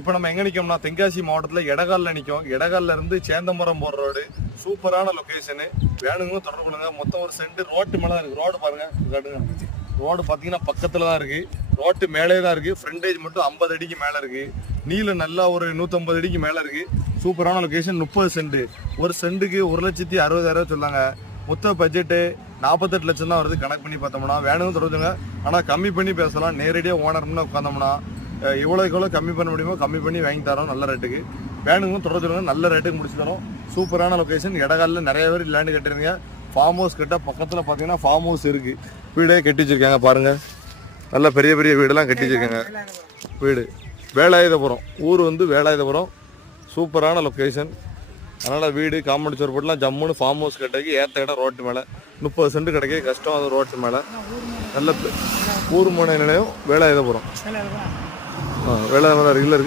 இப்போ நம்ம எங்க நிக்கோம்னா தென்காசி மாவட்டத்துல எடகால்ல நிக்கோம். எடகால்ல இருந்து சேந்தமரம் போற ரோடு, சூப்பரான லொகேஷனு. வேணுங்க தொடர்பு கொள்ளுங்க. மொத்தம் ஒரு சென்ட் ரோட்டு மேல இருக்கு. ரோடு பாருங்க, காட்டுங்க. ரோடு பாத்தீங்கன்னா பக்கத்துல தான் இருக்கு. ரோட்டு மேலே தான் இருக்கு. ஃப்ரண்டேஜ் மட்டும் 50 அடிக்கு மேல இருக்கு. நீளம் நல்லா ஒரு 150 அடிக்கு மேல இருக்கு. சூப்பரான லொகேஷன். 30 சென்ட். ஒரு சென்ட்டுக்கு 1,60,60,000 சொல்லாங்க. மொத்த பட்ஜெட்டு 48 லட்சம் தான் வருது. கணக்கு பண்ணி பார்த்தோம்னா வேணுங்க தொடர்ந்துங்க. ஆனால் கம்மி பண்ணி பேசலாம். நேரடியாக ஓனர்னு உட்காந்தோம்னா எவ்வளோ கம்மி பண்ண முடியுமோ கம்மி பண்ணி வாங்கி தரோம் நல்ல ரேட்டுக்கு. வேணுங்க தொடர்ந்துங்க. நல்ல ரேட்டுக்கு முடிச்சு தரோம். சூப்பரான லொகேஷன். இடகாலில் நிறைய பேர் லேண்டு கட்டிருங்க. ஃபார்ம் ஹவுஸ் கிட்ட பக்கத்தில் பார்த்தீங்கன்னா ஃபார்ம் ஹவுஸ் இருக்கு. வீடே கட்டி வச்சிருக்காங்க பாருங்க. நல்ல பெரிய பெரிய வீடெல்லாம் கட்டி வச்சிருக்காங்க. வீடு வேலாயுதபுரம் ஊர் வந்து வேலாயுதபுரம். சூப்பரான லொக்கேஷன். அதனால் வீடு காம்பவுண்ட் சோர் போட்டுலாம் ஜம்முன்னு ஃபார்ம் ஹவுஸ் கட்டிக்கு ஏற்ற இடம் ரோட்டு மேலே 30 சென்ட் கிடைக்க கஷ்டம். அது ரோட்டு மேலே நல்ல ஊர் முனை நிலையம் வேலாயுதபுரம். வேலாயுதபுரம் ரெகுலர்